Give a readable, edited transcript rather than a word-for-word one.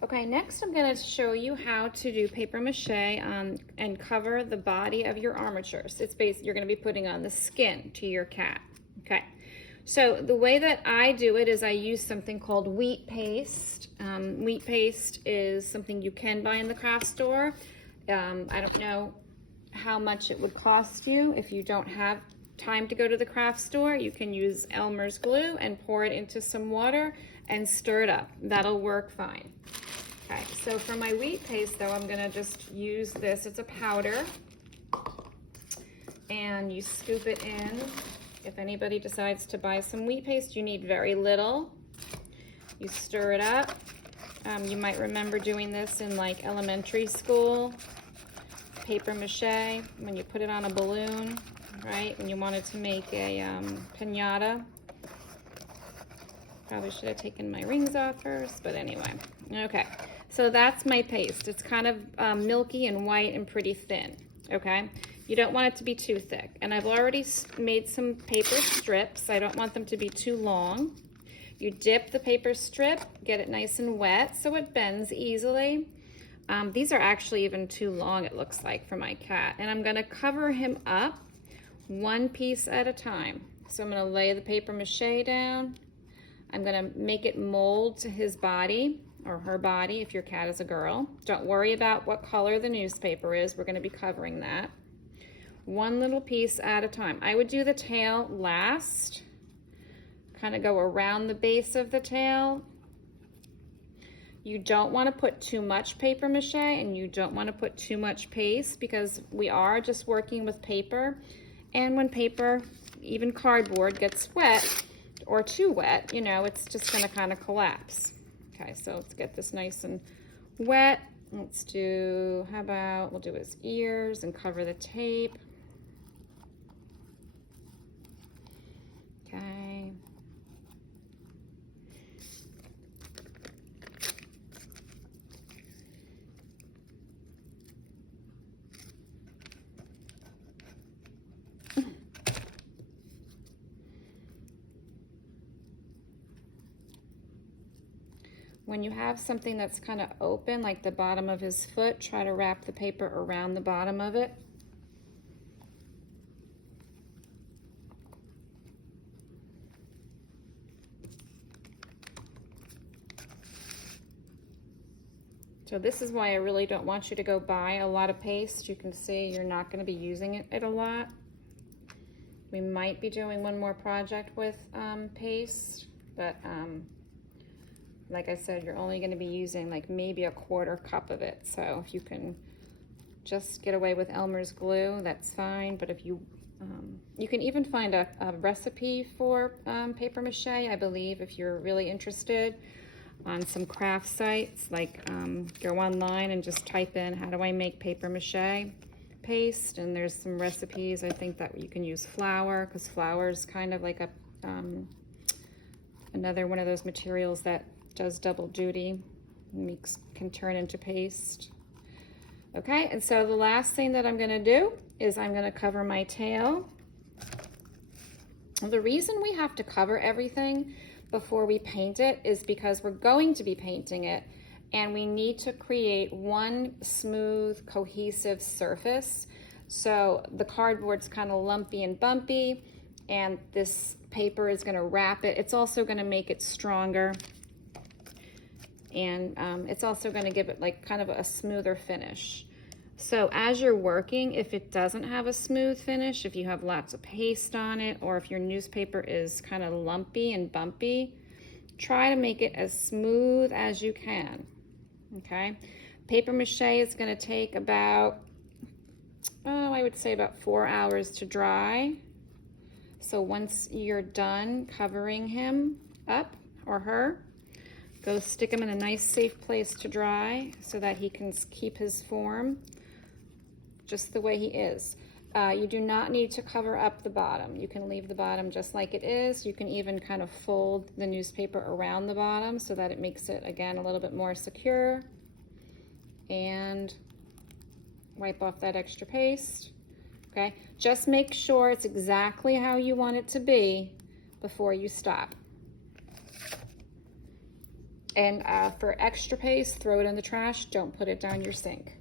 Okay, next I'm going to show you how to do paper mache and cover the body of your armatures. It's basically, you're going to be putting on the skin to your cat. Okay, so the way that I do it is I use something called wheat paste. Wheat paste is something you can buy in the craft store. I don't know how much it would cost you. If you don't have time to go to the craft store, you can use Elmer's glue and pour it into some water and stir it up. That'll work fine. Okay, so for my wheat paste though, I'm gonna just use this. It's a powder, and you scoop it in. If anybody decides to buy some wheat paste, you need very little. You stir it up. You might remember doing this in like elementary school. Paper mache, when you put it on a balloon, right? When you wanted to make a piñata. Probably should have taken my rings off first, but anyway. Okay, so that's my paste. It's kind of milky and white and pretty thin, okay? You don't want it to be too thick. And I've already made some paper strips. I don't want them to be too long. You dip the paper strip, get it nice and wet so it bends easily. These are actually even too long, it looks like, for my cat. And I'm gonna cover him up one piece at a time. So I'm gonna lay the paper mache down. I'm gonna make it mold to his body or her body if your cat is a girl. Don't worry about what color the newspaper is. We're gonna be covering that. One little piece at a time. I would do the tail last. Kind of go around the base of the tail. You don't want to put too much paper mache and you don't want to put too much paste because we are just working with paper. And when paper, even cardboard, gets wet or too wet, you know, it's just going to kind of collapse. Okay, so let's get this nice and wet. Let's do, how about, we'll do his ears and cover the tape. Okay. When you have something that's kind of open, like the bottom of his foot, try to wrap the paper around the bottom of it. So this is why I really don't want you to go buy a lot of paste. You can see you're not going to be using it a lot. We might be doing one more project with paste, but like I said, you're only going to be using like maybe a quarter cup of it. So if you can just get away with Elmer's glue, that's fine. But if you, you can even find a recipe for paper mache, I believe, if you're really interested, on some craft sites. Like go online and just type in, how do I make paper mache paste? And there's some recipes. I think that you can use flour, because flour is kind of like a another one of those materials that does double duty, can turn into paste. Okay, and so the last thing that I'm gonna do is I'm gonna cover my tail. The reason we have to cover everything before we paint it is because we're going to be painting it and we need to create one smooth, cohesive surface. So the cardboard's kind of lumpy and bumpy, and this paper is gonna wrap it. It's also gonna make it stronger, and it's also gonna give it like kind of a smoother finish. So as you're working, if it doesn't have a smooth finish, if you have lots of paste on it, or if your newspaper is kind of lumpy and bumpy, try to make it as smooth as you can, okay? Paper mache is gonna take about, oh, I would say about 4 hours to dry. So once you're done covering him up, or her, go stick him in a nice safe place to dry so that he can keep his form just the way he is. You do not need to cover up the bottom. You can leave the bottom just like it is. You can even kind of fold the newspaper around the bottom so that it makes it, again, a little bit more secure. And wipe off that extra paste, okay? Just make sure it's exactly how you want it to be before you stop. And for extra paste, throw it in the trash. Don't put it down your sink.